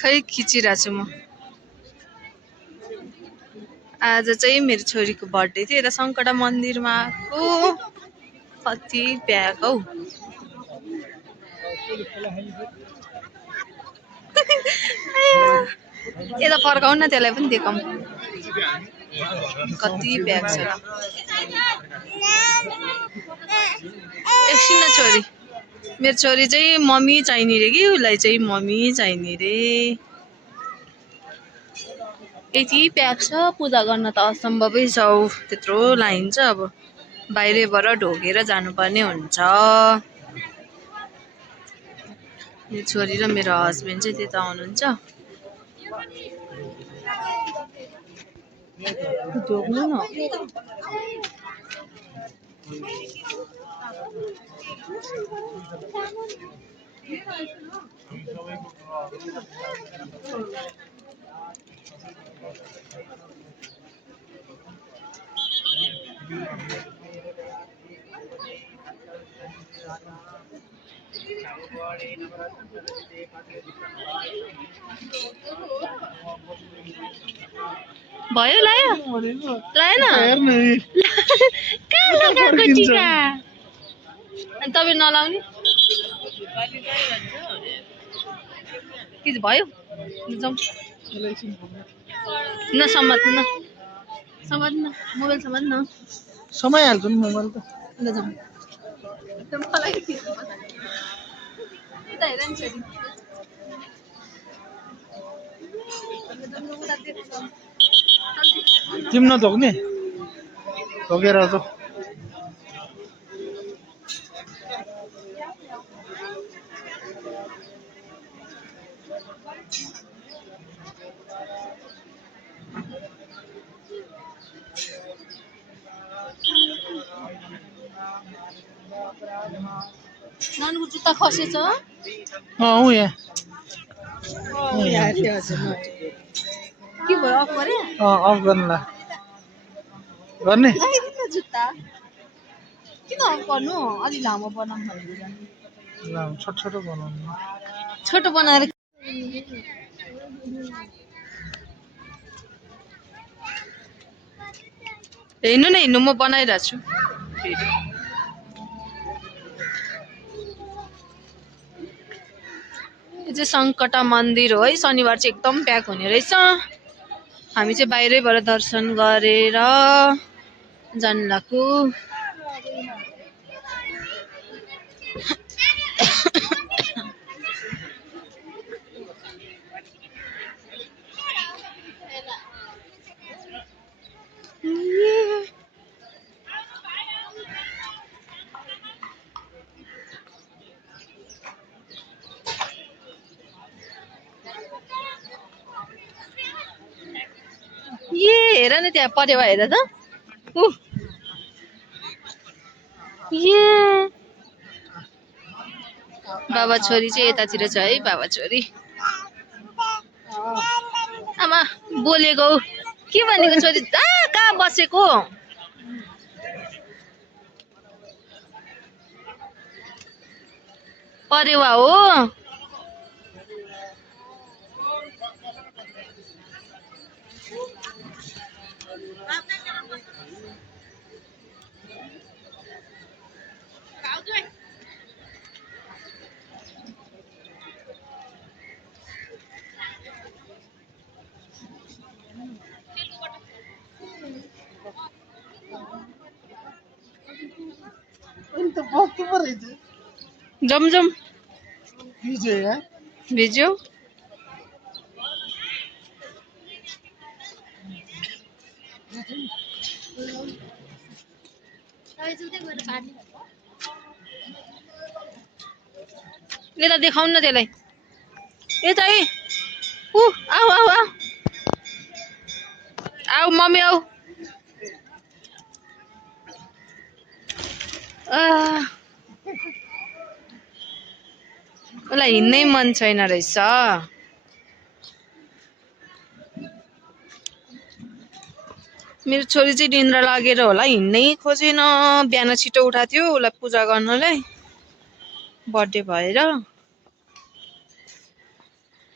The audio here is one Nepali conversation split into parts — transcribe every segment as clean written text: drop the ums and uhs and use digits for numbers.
खै खिचिरहेको छु म। आज चाहिँ मेरो छोरीको बर्थडे थियो, यता सङ्कटा मन्दिरमा आएको। कति प्याक हौ। यता फर्काउन न, त्यसलाई पनि देखाउँ कति प्याक छ। एकछिन न छोरी, मेरो छोरी चाहिँ मम्मी चाहिने रे कि, उसलाई चाहिँ मम्मी चाहिने रे। यति प्याक छ, पूजा गर्न त असम्भवै छ हौ, त्यत्रो लाइन छ। अब बाहिरैबाट ढोगेर जानुपर्ने हुन्छ। मेरो छोरी र मेरो हस्बेन्ड चाहिँ त्यता आउनुहुन्छ। ढोग्नु न। भयो लायो लाएन कहाँ लगाएको टिका? अनि तपाईँ नलाउने के भयो? जाउँ न, समात्नु न, समात्नु न, मोबाइल समात्नु न। समाइहाल्छु नि मोबाइल त। ल जाउँ। मलाई यता हेर नि छोरी। तिमी नधोग्ने धोगेर आउँछ। नानीको जुत्ता खसेछ। हो यहाँ के भयो? अफ गरे? अफ गर्नुला गर्ने लगाइदिनु जुत्ता। किन अफ गर्नु? अलि लामो बनाउनु भनेको जानु। ल छोटो छोटो बनाउनु। छोटो बनाएर हिँड्नु न, हिँड्नु, म बनाइरहेको छु। यो चाहिँ सङ्कटा मन्दिर हो है, शनिबार चाहिँ एकदम प्याक हुने रहेछ। हामी चाहिँ बाहिरैबाट दर्शन गरेर जानु लाग्यो। हेर न त्यहाँ परेवा, हेर त। बाबा छोरी चाहिँ यतातिर छ है, बाबा छोरी। आमा बोलेको के भनेको छोरी? कहाँ बसेको? परेवा हो। जम जम भिज्यो। यता देखाउनु न त्यसलाई। यता है। आऊ आऊ आऊ आऊ मम्मी आऊ। उसलाई हिँड्नै मन छैन रहेछ। मेरो छोरी चाहिँ निन्द्रा लागेर होला हिँड्नै खोजेन। बिहान छिटो उठाएको थियो उसलाई पूजा गर्नलाई। बर्थडे भएर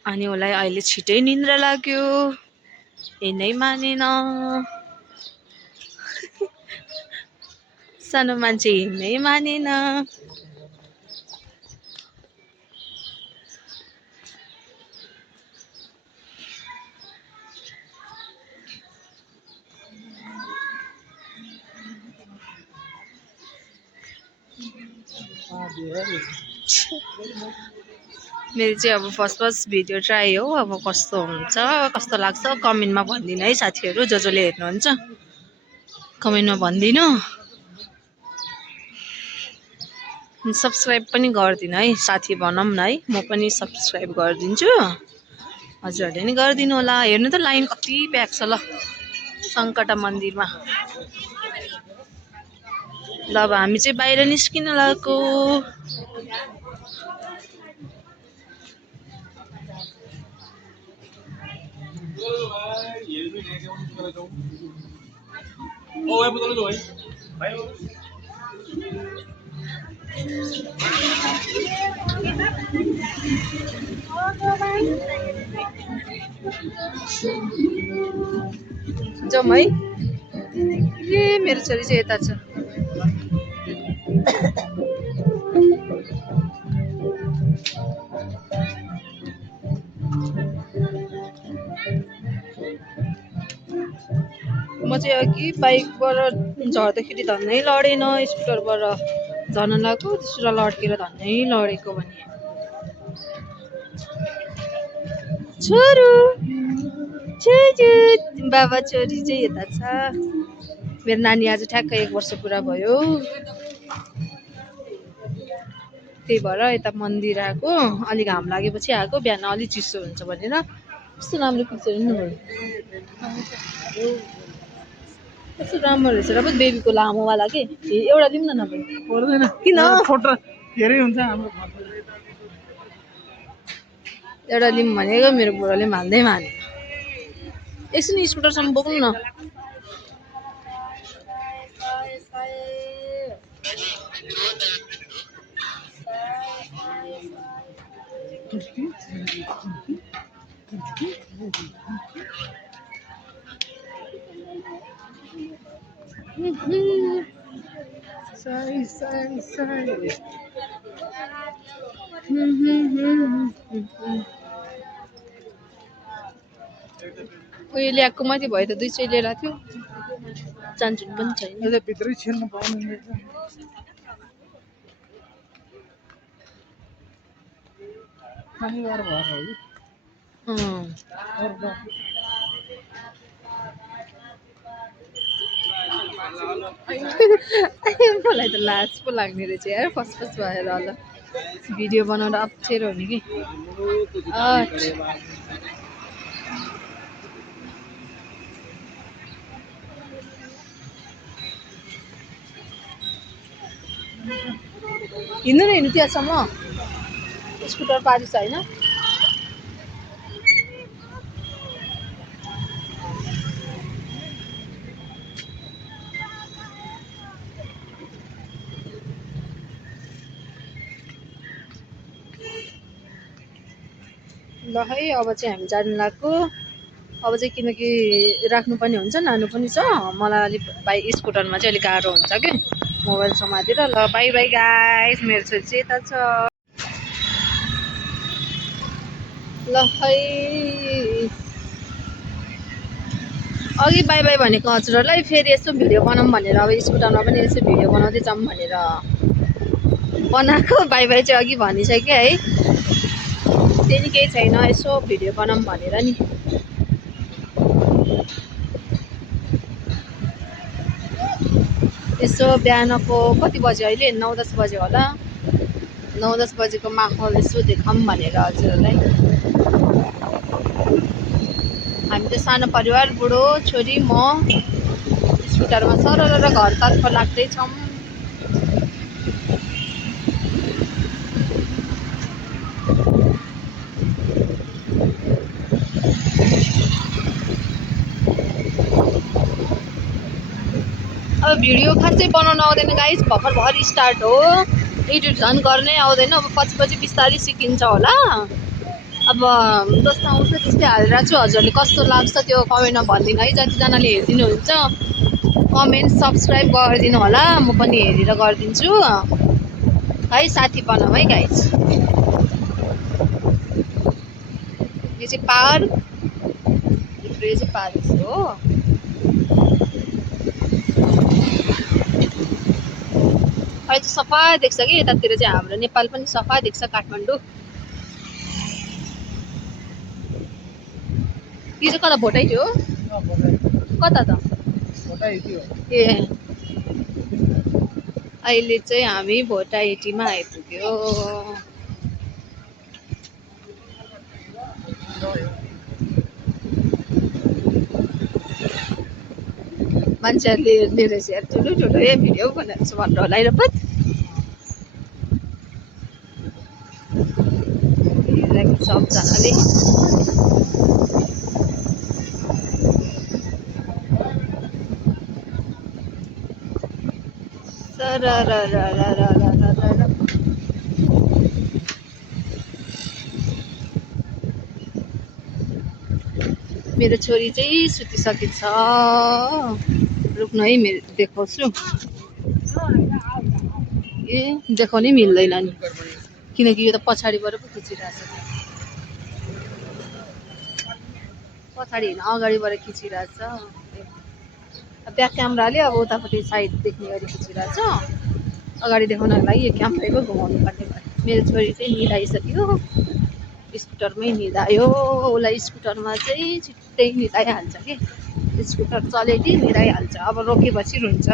अनि उसलाई अहिले छिटै निन्द्रा लाग्यो। नै मानेन। सानो मान्छे हिँड्नै मानेन। मेरो चाहिँ अब फर्स्ट भिडियो ट्राई हो। अब कस्तो हुन्छ कस्तो लाग्छ कमेन्टमा भनिदिनु है साथीहरू, जसले हेर्नुहुन्छ कमेन्टमा भनिदिनु। सब्सक्राइब पनि गरिदिनु है साथी भनौँ न है, म पनि सब्सक्राइब गरिदिन्छु, हजुरहरूले नि गरिदिनु होला। हेर्नु त लाइन कति प्याक छ ल सङ्कटा मन्दिरमा। ल अब हामी चाहिँ बाहिर निस्किन लागेको। जाउँ है। ए मेरो छोरी चाहिँ यता छ। म चाहिँ अघि बाइकबाट झर्दाखेरि धन्नै लडेन, स्कुटरबाट झर्न लाग्यो त्यसबाट लड्केर धन्नै लडेको भने। छोरू छोरी बाबा छोरी चाहिँ यता छ। मेरो नानी आज ठ्याक्कै 1 वर्ष पुरा भयो, त्यही भएर यता मन्दिर आएको। अलिक घाम लागेपछि आएको, बिहान अलिक चिसो हुन्छ भनेर। कस्तो राम्रो पिक्चर हेर्नुभयो, कस्तो राम्रो रहेछ र पनि बेबीको लामोवाला के। एउटा दिउँ न नभए पर्दैन किन फोटो हेरै हुन्छ हाम्रो। एउटा लिम भनेको मेरो बुढोले मान्दै माने। एकछिन स्कुटरसम्म बोक्नु न। उयो ल्याएको माथि भयो त 2 चाहिँ लिएर थियो, चान्चुन पनि छैन। अहिले भित्रै छिर्नु पाउनु शनिबार भएर हो मलाई त लाज पो लाग्ने रहेछ यार, फर्स्ट भएर होला। भिडियो बनाउँदा अप्ठ्यारो हुने कि। हिँड्नु न हिँड्नु त्यहाँसम्म, स्कुटर पारिस होइन। ल है अब चाहिँ हामी जानु लाग्यो। अब चाहिँ किनकि राख्नुपर्ने हुन्छ, नानु पनि छ, मलाई अलिक बाइक स्कुटरमा चाहिँ अलिक गाह्रो हुन्छ कि मोबाइल समातेर। ल बाई बाई गाइस, मेरो छोरी चाहिँ यता छ। ल है अघि बाई बाई भनेको हजुरहरूलाई फेरि यसो भिडियो बनाऊँ भनेर, अब स्कुटरमा पनि यसो भिडियो बनाउँदै जाऊँ भनेर बनाएको। बाई बाई चाहिँ अघि भनिसक्यो है, त्यही केही छैन, यसो भिडियो बनाऊँ भनेर नि। यसो बिहानको कति बजे अहिले 9-10 बजे होला, 9-10 बजेको माहौल यसो देखाऊँ भनेर हजुरहरूलाई। हामी त सानो परिवार, बुढो छोरी म स्कुटरमा सरर घरतर्फ लाग्दैछौँ। अब भिडियो खासै बनाउन आउँदैन गाइस, भर्खर स्टार्ट हो। एडिट झन् गर्नै आउँदैन। अब पछि बिस्तारै सिकिन्छ होला। अब जस्तो आउँछ त्यस्तै हालिरहेको छु। हजुरहरूले कस्तो लाग्छ त्यो कमेन्टमा भनिदिनु है। जतिजनाले हेरिदिनुहुन्छ कमेन्ट सब्सक्राइब गरिदिनु होला, म पनि हेरेर गरिदिन्छु है। साथी बनाऊ है गाइज। यो चाहिँ पार्क, भित्र यो चाहिँ पार्क हो। अहिले चाहिँ सफा देख्छ कि यतातिर चाहिँ हाम्रो नेपाल पनि सफा देख्छ काठमाडौँ। यो चाहिँ कता भोटाइ थियो कता त ए अहिले चाहिँ हामी भोटाइटीमा आइपुग्यो। मान्छेहरूले हेर्ने रहेछ यार, ठुलो ठुलो भिडियो बनाएको छ भनेर होला र पत सबजनाले। मेरो छोरी चाहिँ सुतिसकेको छ। रुक्नु है, मेरो देखाउँछु। ए देखाउनै मिल्दैन नि, किनकि यो त पछाडिबाट पो खिचिरहेछ। पछाडि होइन अगाडिबाट खिचिरहेछ। ब्याक क्यामेराले अब उतापट्टि साइड देख्ने गरी खिचिरहेछ। अगाडि देखाउनको लागि यो क्यामेरै पो घुमाउनु पर्ने भयो। मेरो छोरी चाहिँ निदाइसक्यो, स्कुटरमै निदायो। उसलाई स्कुटरमा चाहिँ छिट्टै निदाइहाल्छ कि, स्कुटर चल्यो कि निदाइहाल्छ। अब रोकेपछि रुन्छ।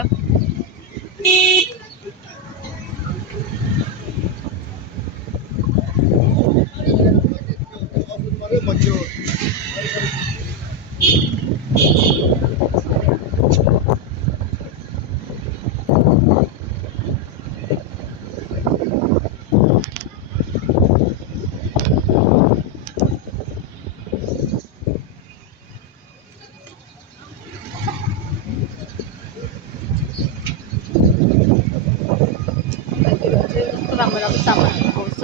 राम्रो राम्रो सामानहरू पाउँछ।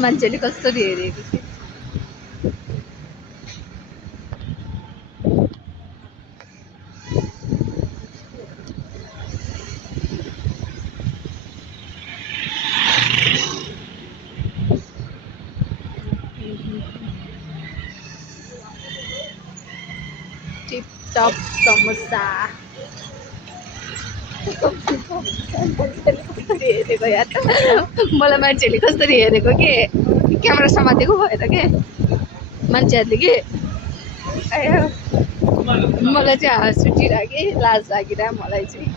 मान्छेले कसरी हेरेको थियो। टिपटप समोसा हेरेको यार, मलाई मान्छेहरूले कसरी हेरेको के, क्यामेरा समातेको भएर के मान्छेहरूले के। मलाई चाहिँ हाँस उठिरह्यो कि लाज लागिरह्यो मलाई चाहिँ।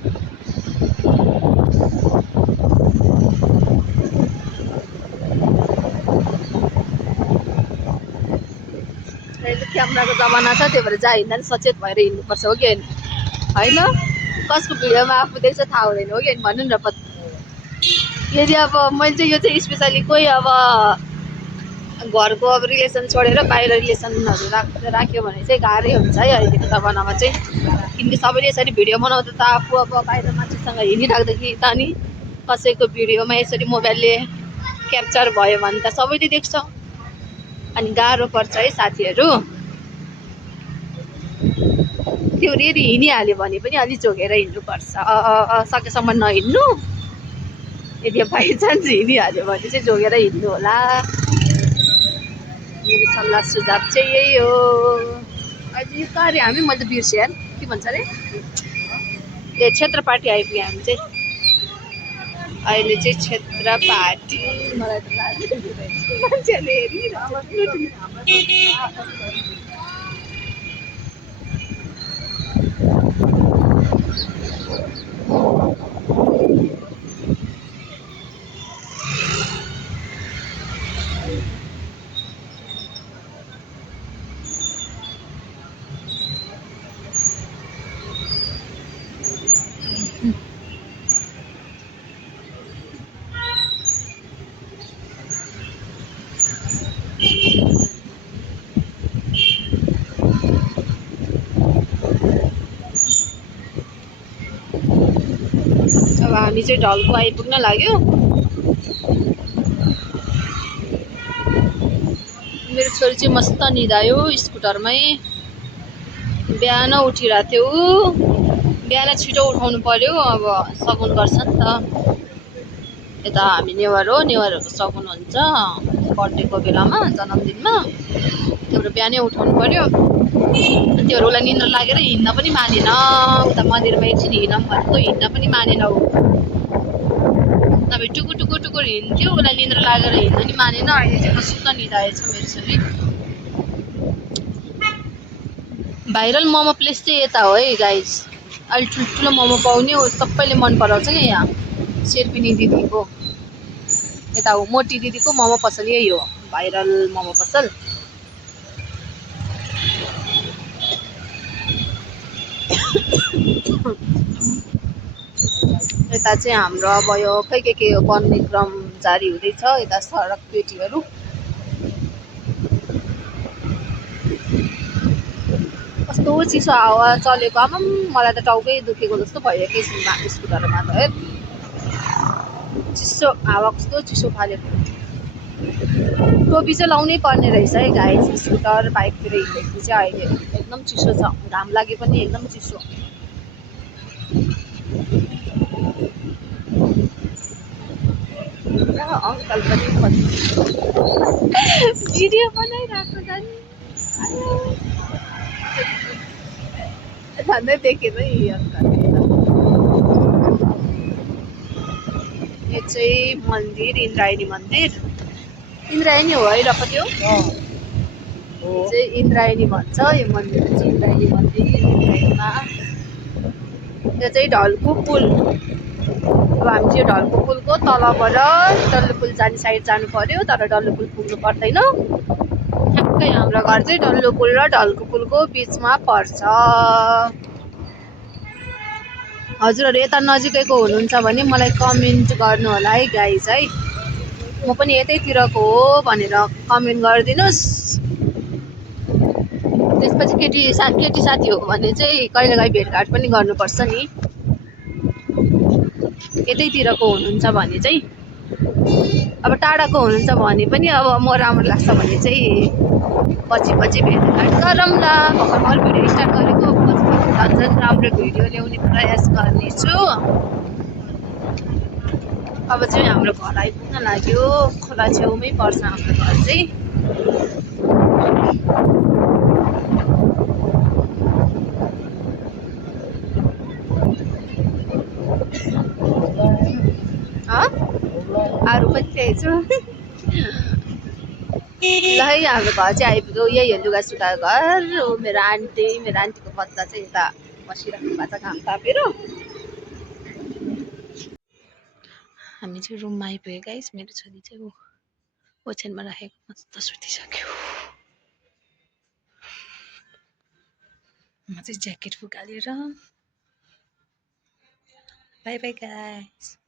क्यामेराको जमाना छ, त्यही भएर जहाँ हिँड्दा नि सचेत भएर हिँड्नुपर्छ हो कि होइन। कसको भिडियोमा आफू देख्छ थाहा हुँदैन हो कि भन्नु न। यदि अब मैले चाहिँ यो चाहिँ स्पेसली कोही अब घरको अब रिलेसन छोडेर बाहिर रिलेसनहरू राख्यो भने चाहिँ गाह्रै हुन्छ है अहिलेको जमानामा चाहिँ। किनकि सबैले यसरी भिडियो बनाउँदा त आफू अब बाहिर मान्छेसँग हिँडिराख्दाखेरि त नि कसैको भिडियोमा यसरी मोबाइलले क्याप्चर भयो भने त सबैले देख्छ, अनि गाह्रो पर्छ है साथीहरू। त्यो यदि हिँडिहाल्यो भने पनि अलिक जोगेर हिँड्नुपर्छ, सकेसम्म नहिँड्नु। यदि बाइचान्स हिँडिहाल्यो भने चाहिँ जोगेर हिँड्नु होला। मेरो सल्लाह सुझाव चाहिँ यही हो। अहिले यो कहाँ अरे हामी, मैले त बिर्सेँ यार, के भन्छ अरे ए क्षेत्रपाटी आइपुग्यो हामी चाहिँ। अहिले चाहिँ क्षेत्रपाटी। मलाई त मान्छेहरूले हेरिरहेको। हामी चाहिँ ढल्को आइपुग्न लाग्यो। मेरो छोरी चाहिँ मस्त निदायो स्कुटरमै। बिहान उठिरहेको थियो ऊ। बिहान छिटो उठाउनु पर्यो, अब सगुन गर्छ नि त। यता हामी नेवार हो, नेवारहरूको सगुन हुन्छ बर्थडेको बेलामा, जन्मदिनमा। त्यो भएर बिहानै उठाउनु पर्यो। अनि त्यो भएर उसलाई निन्द्रा लागेर हिँड्न पनि मानेन। उता मन्दिरमा एकछिन हिँडौँ भनेको हिँड्न पनि मानेन ऊ। नभए टुकुर टुकुर टुकुर हिँड्थ्यो, उसलाई निन्द्रा लागेर हिँड्न नि मानेन। अहिले चाहिँ मस्त निदाएछ मेरो छोरी। भाइरल मोमो प्लेस चाहिँ यता हो है गाइज। अहिले ठुल्ठुलो मोमो पाउने हो, सबैले मन पराउँछ नि यहाँ। शेर्पिनी दिदीको यता हो, मोटी दिदीको मोमो पसल यही हो, भाइरल मोमो पसल। यता चाहिँ हाम्रो अब यो खै के हो बन्ने क्रम जारी हुँदैछ। यता सडक पेटीहरू। कस्तो चिसो हावा चलेको, आमा मलाई त टाउकै दुखेको जस्तो भयो एकैछिनमा स्कुटरमा त है। चिसो हावा कस्तो चिसो फालेको। टोपी चाहिँ लाउनै पर्ने रहेछ है गाइस, स्कुटर बाइकतिर हिँड्दाखेरि चाहिँ। अहिले एकदम चिसो छ, घाम लागे पनि एकदम चिसो। अङ्कल पनि भिडियो बनाइरहेको झन् झन्डै देखेन है अङ्कल। यो चाहिँ मन्दिर, इन्द्रायणी मन्दिर। इन्द्रायणी हो है र पनि हो। यो चाहिँ इन्द्रायणी भन्छ, यो मन्दिर चाहिँ इन्द्रायणी मन्दिर। इन्द्रायणीमा यो चाहिँ ढल्कु पुल। अब हामी चाहिँ ढल्कु पुलको तलबाट डल्लो पुल जाने साइड जानु पर्यो, तर डल्लो पुल पुग्नु पर्दैन। ठ्याक्कै हाम्रो घर चाहिँ डल्लो पुल र ढल्कु पुलको बिचमा पर्छ। हजुरहरू यता नजिकैको हुनुहुन्छ भने मलाई कमेन्ट गर्नु होला है गाइज है। म पनि यतैतिरको हो भनेर कमेन्ट गरिदिनुहोस्। त्यसपछि केटी साथी हो भने चाहिँ कहिलेकाहीँ भेटघाट पनि गर्नुपर्छ नि। यतैतिरको हुनुहुन्छ भने चाहिँ। अब टाढाको हुनुहुन्छ भने पनि अब म राम्रो लाग्छ भने चाहिँ पछि भेटघाट गरौँला। भर्खर भिडियो स्टार्ट गरेको, पछि झन् राम्रो भिडियो ल्याउने प्रयास गर्नेछु। अब चाहिँ हाम्रो घर आइपुग्न लाग्यो। खोला छेउमै पर्छ हाम्रो घर चाहिँ। अरू पनि ल्याएछु ल है। हाम्रो घर चाहिँ आइपुग्यो, यही हो लुगा सुकाएको घर। मेरो आन्टीको बच्चा चाहिँ यता बसिराख्नु भएको छ घाम तापेर। हामी चाहिँ रुममा आइपुग्यो गाइस। मेरो छोरी चाहिँ ओछ्यानमा राखेको मस्त सुतिसक्यो। म चाहिँ ज्याकेट फुकालेर बाई बाई गाइस।